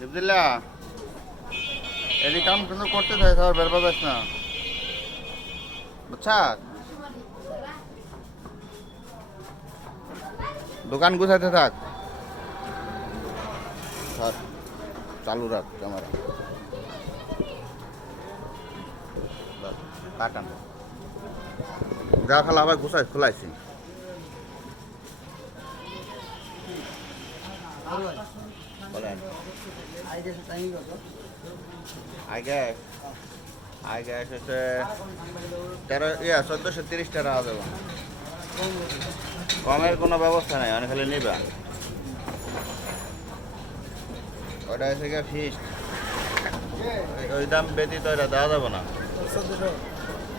হিফজুল্লাহ এদি কাম কিন্তু করতে থাকে স্যার বের পাবেস না বুঝছা দোকান গুছাইতে থাক স্যার চালু রাখ ক্যামেরা কাটান যা খালা আবার গুছাই খোলাইছি বলেন আগে আগে হচ্ছে 1430 টাকা দেবো কমের কোনো ব্যবস্থা নেই অনেক খালি নিবা ওটা হচ্ছে গিয়ে ফিক্সড ওই দাম ব্যতীত এটা দেওয়া যাবে না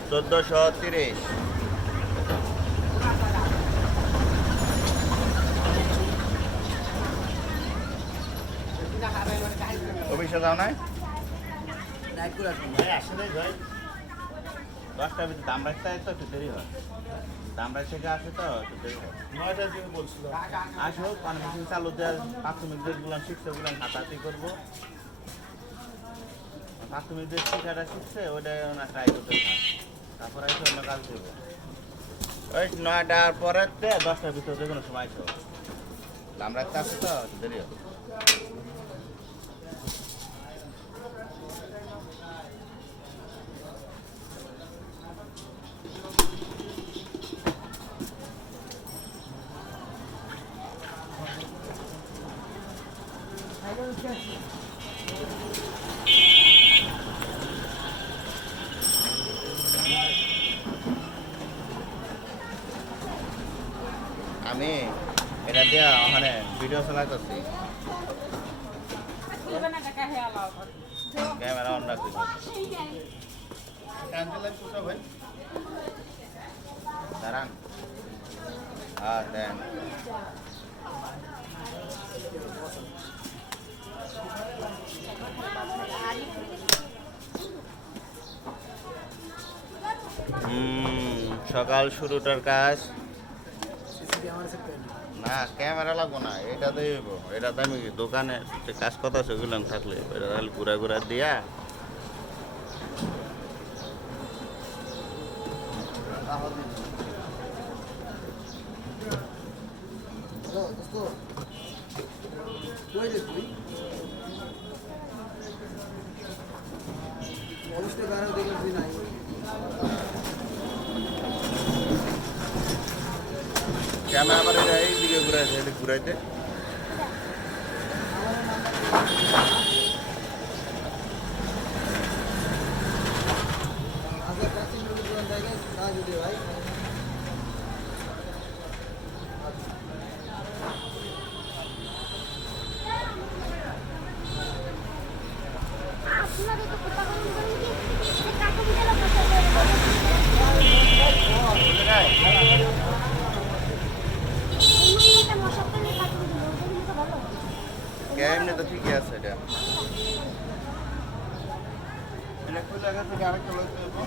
1430 অফিসে যাও নাই 10টার ভিতরে দাম রাখতে হয় তো একটু দেরি হয় দাম রাখতে আসে তো একটু দেরি হয় 9টার দিকে বলছিল আসো কনফারেন্স চালু দেওয়ার প্রাথমিক যেগুলো শিখছে ওগুলো হাতাহাতি করবো প্রাথমিক যে শিক্ষাটা শিখছে ওইটাই ওনার ট্রাই করতে তারপরে এসে অন্য কাজ দেবো ওই 9টার পরে 10টার ভিতরে যে কোনো সময় আসো দাম রাখতে আসে তো একটু দেরি হয় আমি এটা দিয়ে ওখানে ভিডিও চালাইতেছি ক্যামেরা অন রাখছি দাঁড়ান হ্যাঁ দেন সকাল শুরুটার কাজ না ক্যামেরা লাগবো না এটাতেই হইব এটাতে আমি দোকানে যে কাজ কথা সেগুলো থাকলে এটা তাহলে ঘুরা ঘুরা দিয়া ক্যামেরা আমার এই দিকে ঘুরাইছে এদিকে ঘুরাইতে এমনি তো ঠিকই আছে এটা খুলে আগে থেকে আরেকটা লইতে হইব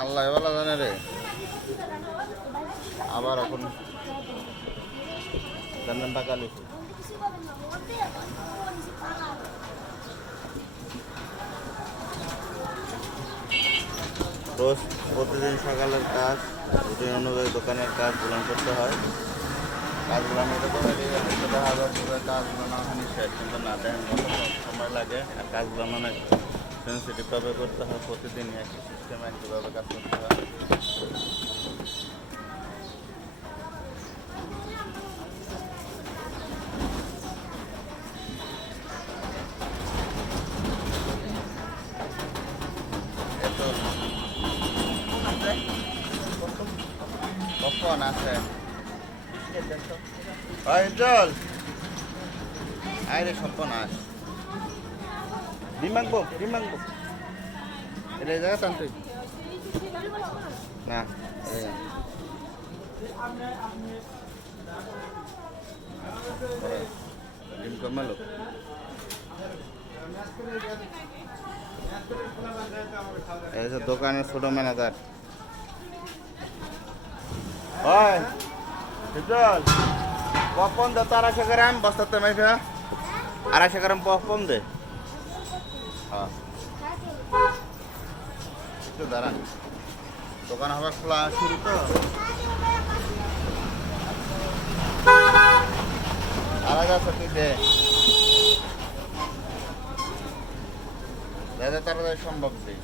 আল্লাহ বলা জানে রে আবার এখন জানেন টাকা লিখি রোজ প্রতিদিন সকালের কাজ রুটিন অনুযায়ী দোকানের কাজ গুলান করতে হয় কাজগুলো আমি দেখা যাচ্ছে কাজগুলো না হয় শেষ কিন্তু না দেন সময় লাগে আর কাজগুলো অনেক সেন্সিটিভভাবে করতে হয় প্রতিদিন একই সিস্টেমে একইভাবে কাজ করতে হয় কখন আছে জল আরে সর্বনাশ ডিম মাখবো এটা জায়গা তান্ত্রিক না কমালো এই যে দোকানের ছোট ম্যানেজার ওই চল পপকর্ন দে তো 250 গ্রাম বস্তাতে মেশা 250 গ্রাম পপকর্ন দে হ্যাঁ একটু দাঁড়ান দোকান হবে খোলা শুরু তো আলাদা সত্যি দে দাদা তাড়াতাড়ি সম্ভব দে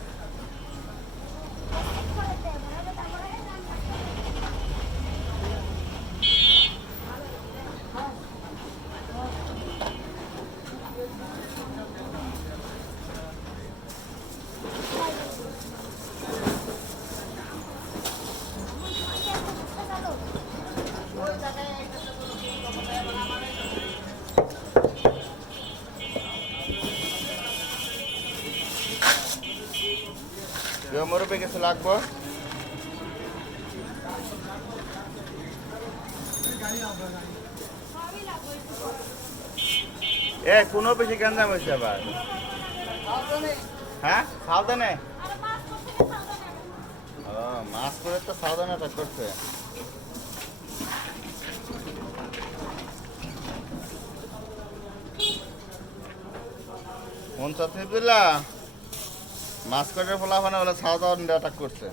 মুরব্বী কিছু লাগবো কোনো বেশি গঞ্জাম হয়েছে আবার হ্যাঁ সাবধানে ও মাছ করে তো সাবধানে করছে মন চাচ্ছে বুঝলা মাছ করে ফলাফানে বলে সাবধান অ্যাটাক করছে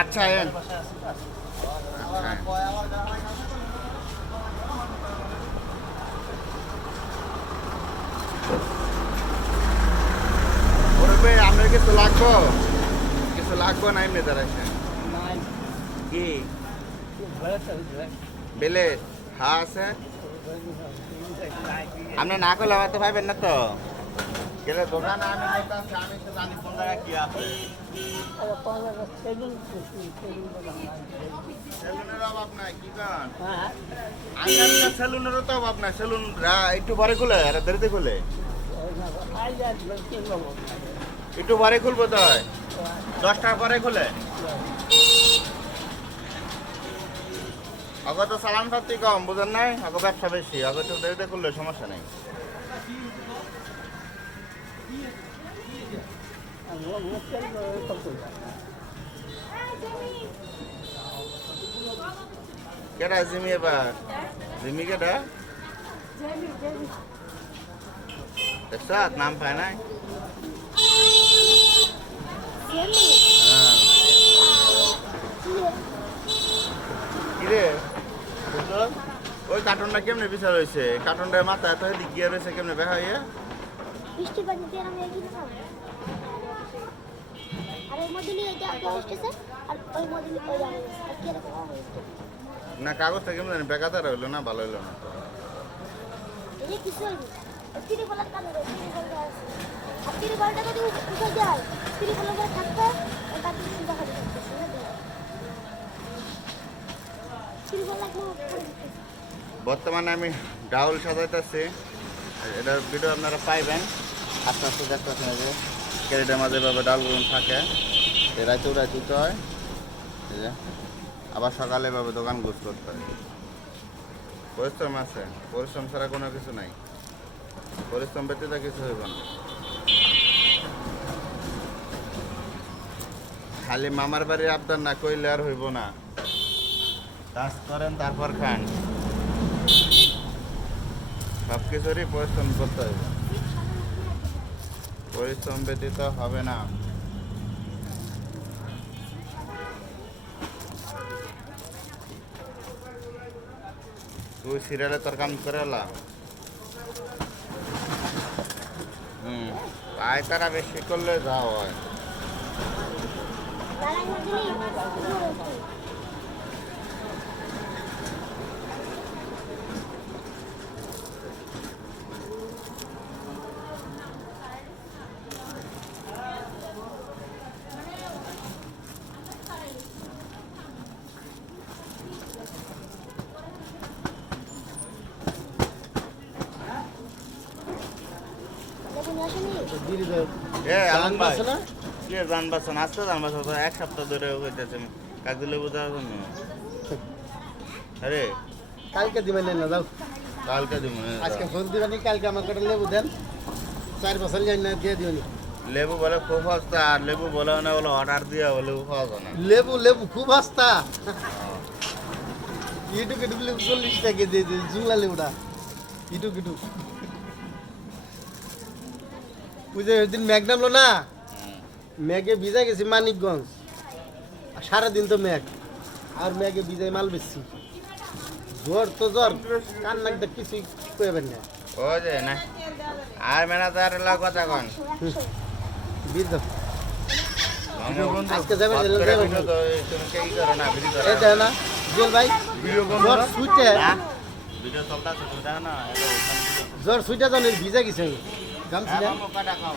আচ্ছা আপনার কিছু লাগবো না এমনি দাঁড়াইছে কি বেলে হ্যাঁ আছে আপনি না করলে আমার তো পাইবেন না তো গেলে দোকানে আমি তো জানি কোন জায়গায় কি আছে সেলুনের অভাব নাই কি কারণ সেলুনেরও তো অভাব নাই সেলুন একটু পরে খুলে আর দেরিতে খুলে একটু পরে খুলবো তো 10টার পরে খুলে আগে তো সালান পাতি কম বুঝেন নাই আগে ব্যবসা বেশি আগে তো দেরিতে খুললে সমস্যা নেই কেডা জিমি এবার জিমি কেডা দেখছ নাম পায় নাই কিরে ওই কার্টুনটা কেমনে বিচার হয়েছে কার্টুনটার মাথায় তো এদিক গিয়ে রয়েছে কেমনে দেখা হইয়া বৃষ্টি পানি দিয়ে আমি এগিয়ে যাব আর এই মধ্যে এটা আসছে আর ওই মধ্যে ওই আর কি রকম হয়েছে না কাগজটা কেমন জানি বেকাতার হইলো না ভালো হইলো না এই কিছু হয়নি তিরি বলার কারণে তিরি বলটা আছে আর তিরি বলটা যদি উঠে যায় তিরি বলার পরে থাকবে ওটা কিছু দেখা যাচ্ছে তিরি বল লাগবে বর্তমানে আমি ডাউল সাজাইতেছি এটার ভিডিও আপনারা পাইবেন আস্তে আস্তে দেখতেছেন যে ক্যারেটের মাঝে এভাবে ডালগুলো থাকে রাইতে তুলতে হয় এই যে আবার সকালে এভাবে দোকান গুছ করতে হয় পরিশ্রম আছে পরিশ্রম ছাড়া কোনো কিছু নাই পরিশ্রম ব্যতীত কিছু হইব না খালি মামার বাড়ির আবদার না কইলে আর হইব না কাজ করেন তারপর খান সব কিছুরই পরিশ্রম করতে হবে পরিশ্রম ব্যতীত হবে না তুই সিরিয়ালে তোর কাম করে এলা পায় তারা বেশি করলে যাও হয় এ আলম ভাই আছে না কি জান বাসন আসতে জান বাসন তো এক সপ্তাহ ধরে হইতেছে কাগজ লেবু দেওয়ার জন্য আরে কালকে দিবেন না দাও কালকে দিব আজকে ফোন দিবেন কালকে আমার কাছে লেবু দেন 4 বছর যাই না দিয়ে দিবেন লেবু বলে খুব সস্তা আর লেবু বলে না বলে অর্ডার দিয়া বলে লেবু পাওয়া যায় না লেবু লেবু খুব সস্তা ইটু কিটু লেবু 40 টাকা দিয়ে দিন জুংলা লেবুটা ইটু কিটু বুঝে ওইদিন ম্যাগ নামলো না ম্যাগে ভিজা গেছি মানিকগঞ্জ আর সারাদিন তো ম্যাগ আর ম্যাগে ভিজাই মাল বেশি জ্বর তো জ্বর কান নাক দেখ কিছুই কইবেন না ও যে না আর ম্যানেজার এর কথা কোন বীর দাও আজকে যাবেন যাবেন তুমি কি করো না ভিডিও এই দেখ না জেল ভাই ভিডিও কোন জ্বর সুইটে ভিডিও চলতাছে তুমি দেখো না জ্বর সুইটে জানেন ভিজা গেছে গামছি না কাটা খাও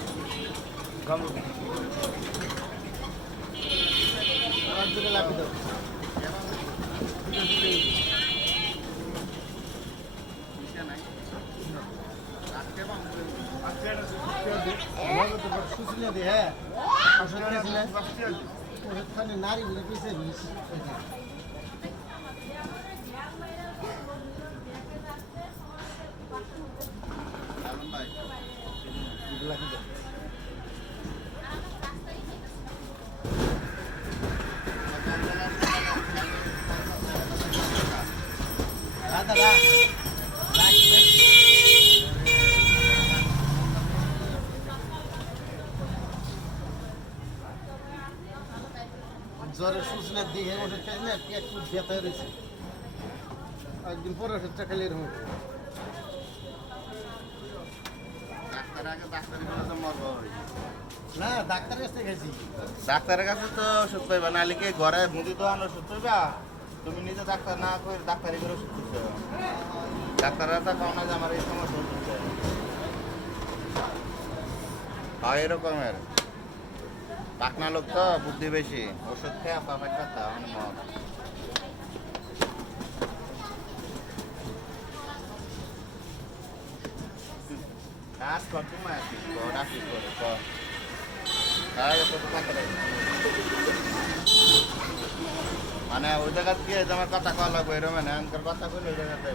গম আর দুটো লাফি দাও সুসিলে দে হ্যাঁ ওষুধ খেয়েছিলে ওষুধ খালি নারী বলে পিছিয়ে দিয়েছি লাফি দাও দাদা জ্বরের সুচনা দিয়ে ওষুধ খাই না পেট খুব ব্যথা রয়েছে একদিন পরে ওষুধটা খেলে এরকম না ডাক্তারের কাছে খাইছি ডাক্তারের কাছে তো ওষুধ পাইবা না লিখে ঘরে মুদি তো আনো ওষুধ পাইবা তুমি নিজে ডাক্তার না করে ডাক্তারি করে ওষুধ দিচ্ছ ডাক্তাররা তো কাও না যে আমার এই সমস্যা হচ্ছে হয় এরকমের পাকনা লোক তো বুদ্ধি বেশি ওষুধ খেয়ে পাবে কথা অনেক মত কাজ কর তুমি আসিস ডাকিস করে কর তাই তো থাকে মানে ওই জায়গা গিয়ে আমার কথা কওয়া লাগবে এরকম মানে আমার কথা কইলে ওই জায়গাতে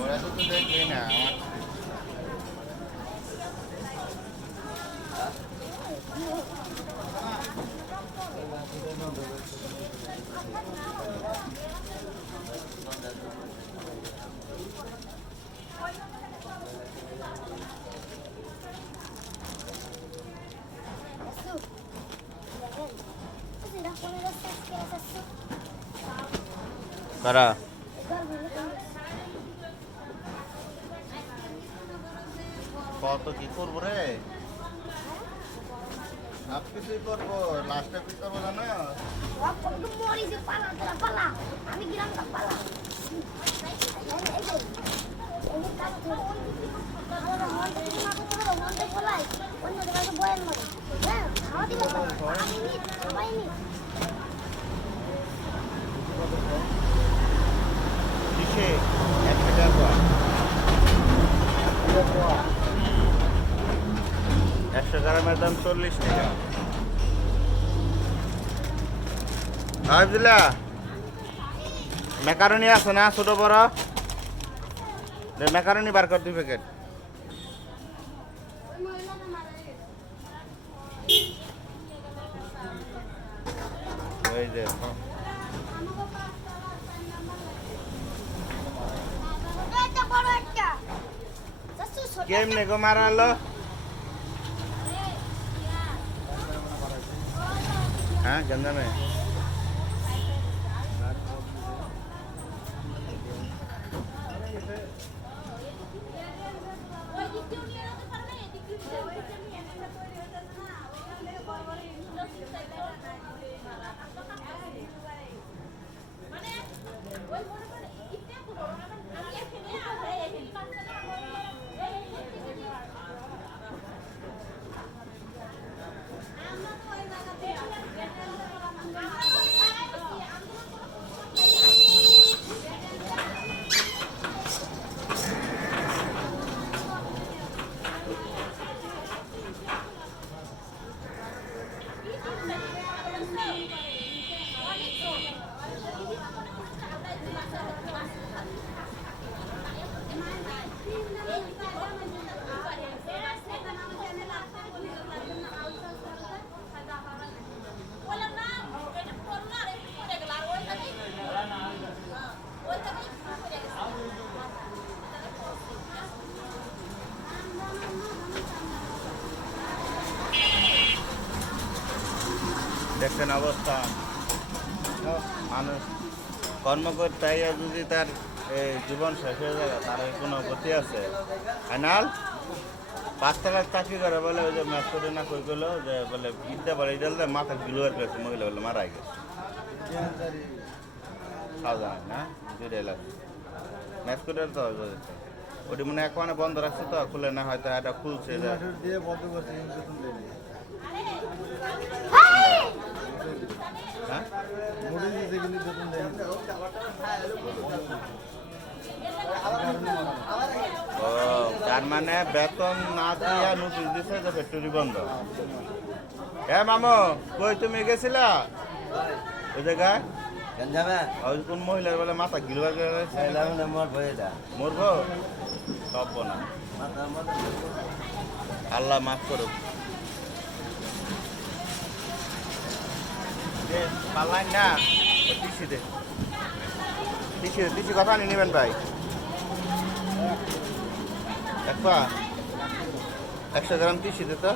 ওরা তো দেখবি না আমার কারা কত কি করবো রে সব কিছুই করবো লাস্টে কি করবো জানো আমি গ্রামটা পালা কিসে 1 টাকা কর 100 গ্রামের দাম 40 টাকা আব্দুল্লাহ ম্যাকারনি আছে না ছোট বড় ম্যাকারনি বার কর 2 প্যাকেট ওই যে কেমনে গো মারালো হ্যাঁ গঞ্জামে দেখছেন অবস্থা, মানুষ কর্ম করতে গিয়ে যদি তার এই জীবন শেষ হয়ে যায়, তার কোনো গতি আছে? ফাইনাল 5 টাকার চাকরি করে বলে, ওই যে ম্যাচ করে না কই গেলো যে বলে বিদ্যা বলে ইডাল দেয়, মাথার গিলোয়ার পেয়েছে, মহিলা বলে মারা গেছে। সাবধান না, দুটো এলাকা ম্যাচ করে তো ওটি মনে এক মানে বন্ধ রাখছে তো, খুলে না হয়তো এটা খুলছে যে হ্যাঁ। ও তার মানে বেতন না দিয়া নোটিশ দিছে যে ফ্যাক্টরি বন্ধ। হ্যাঁ মামু, কই তুমি গেছিলা ওই জায়গায়? ওই কোন মহিলার বলে মাথা গিলবার মরবো? সব না, আল্লাহ মাফ করুক। পাল্লাই না টিসি দে, টিসি কথা নিয়ে নেবেন ভাই। এক পা 100 গ্রাম টিসি দে তো।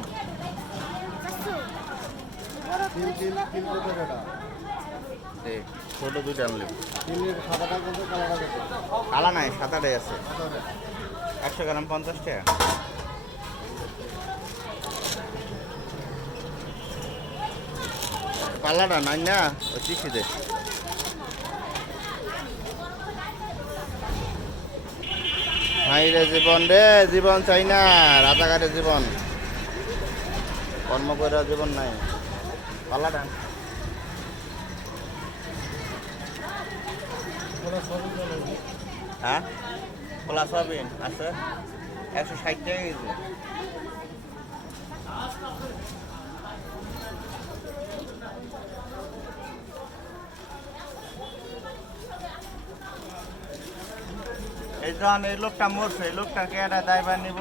ছোট দুইটা আনলে কালা নাই, সাদাটাই আছে। 100 গ্রাম 50 টাকা। পাল্লাটা নাই না, ওই টিসি দে। হাই রে জীবন রে, জীবন চাই না, রাজাঘাটের জীবন, কর্ম করে জীবন নাই। পাল্লাটা হ্যাঁ, খোলা সয়াবিন আছে 160 টাকা কেজি। এই যখন এই লোকটা মরছে, এই লোকটাকে একটা দায়ভার নিব।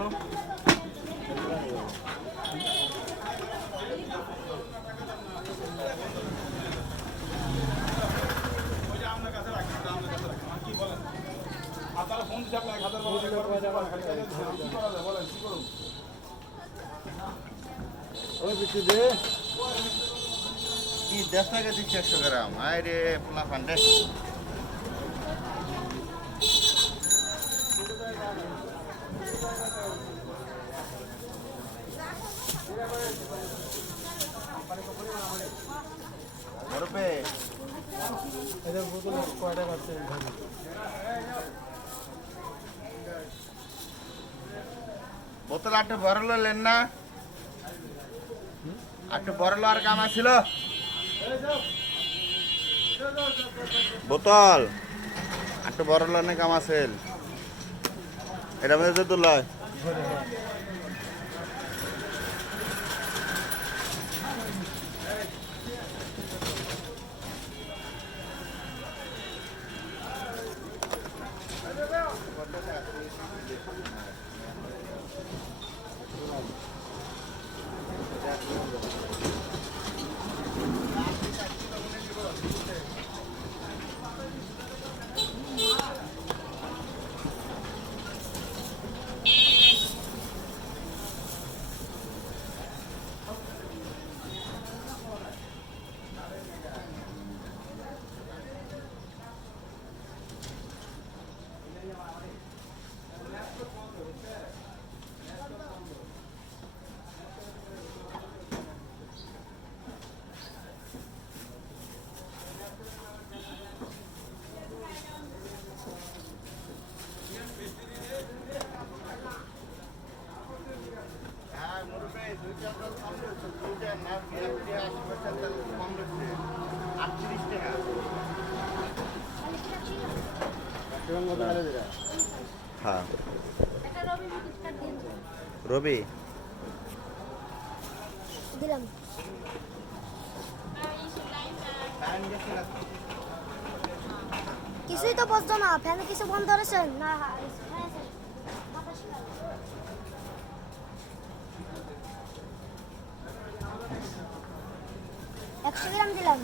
কি 10 টাকা দিচ্ছে 100 গ্রাম? আয় রে পোলা ফান্ডে। বোতল আটটু বড় লেন না, আটটু বড় আর কাম ছিল। বোতল আটটু বড় নে কাম আছিল, এটা মধ্যে তো লয়। হ্যাঁ রবি দিলাম। কিছুই তো বসতো না, ফ্যানে কিছু বন্ধ করেছেন না? 100 গ্রাম দিলাম।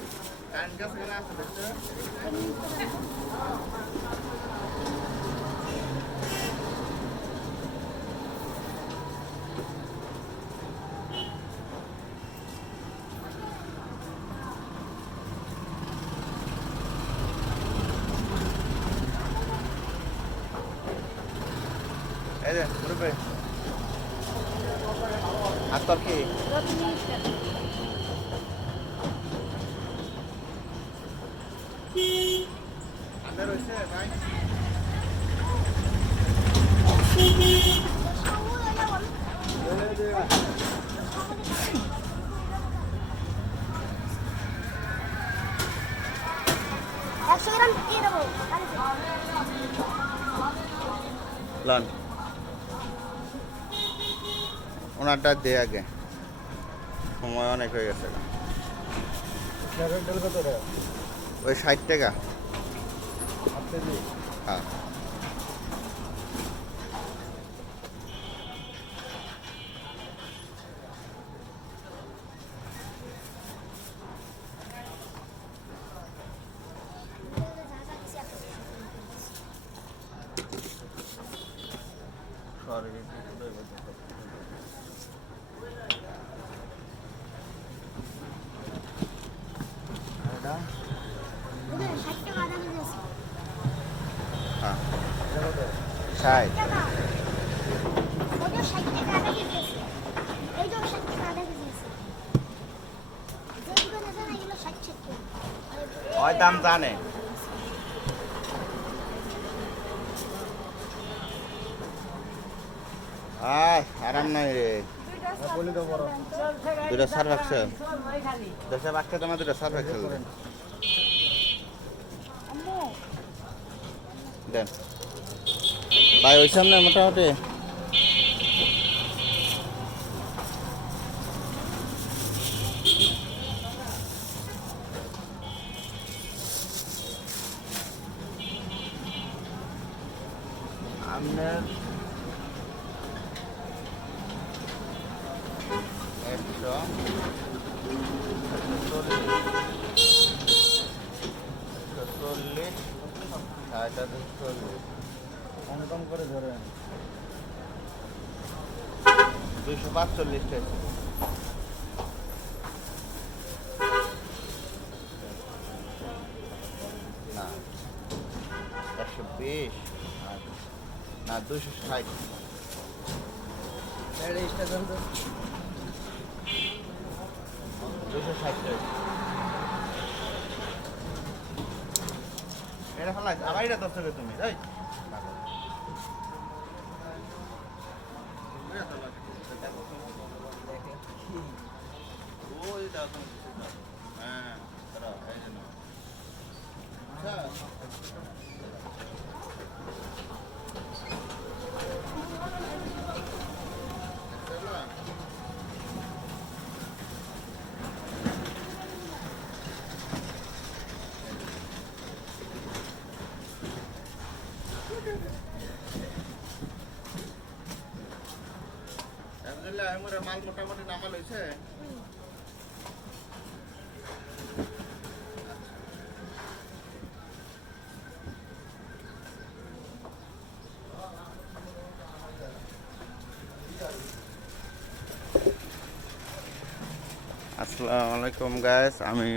এই যে মুরব্বি আর তোর কি আন্ডার হয়েছে ভাই একশো গ্রাম দিয়ে দেবো লন ওনারটা দে আগে সময় অনেক হয়ে গেছে ওই 60 টাকা হ্যাঁ বুঝলেন 60 টাকা আধা কেজি আছে হ্যাঁ 60 টাকা ওটা 60 টাকা আধা কেজি আছে এই যে 60 টাকা আধা কেজি আছে যে দোকানে আছে না এগুলো 60 টাকা ওই দাম জানে আরাম নাই রে দুটা সার রাখছে দেশে বাচ্চা তোমার দুটা সার রাখছে আম্মু দেন ভাই ওই সামনে মোটামুটি আপনার 245 টাকা না 120 না 260 260 এটা ফেলাই আবার এটা 10 টাকা তুমি তাই ওই দাও তুমি হ্যাঁ দাও এই যে নাও আচ্ছা মাল মোটামুটি নামাল হয়েছে আসসালামু আলাইকুম গাইস আমি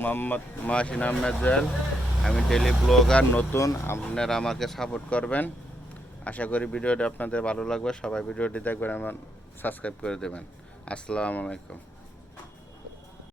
মোহাম্মদ মাহসিন আহমেদ জুয়েল আমি ডেইলি ব্লগার নতুন আপনারা আমাকে সাপোর্ট করবেন আশা করি ভিডিওটি আপনাদের ভালো লাগবে সবাই ভিডিওটি দেখবেন এবং সাবস্ক্রাইব করে দেবেন আসসালামু আলাইকুম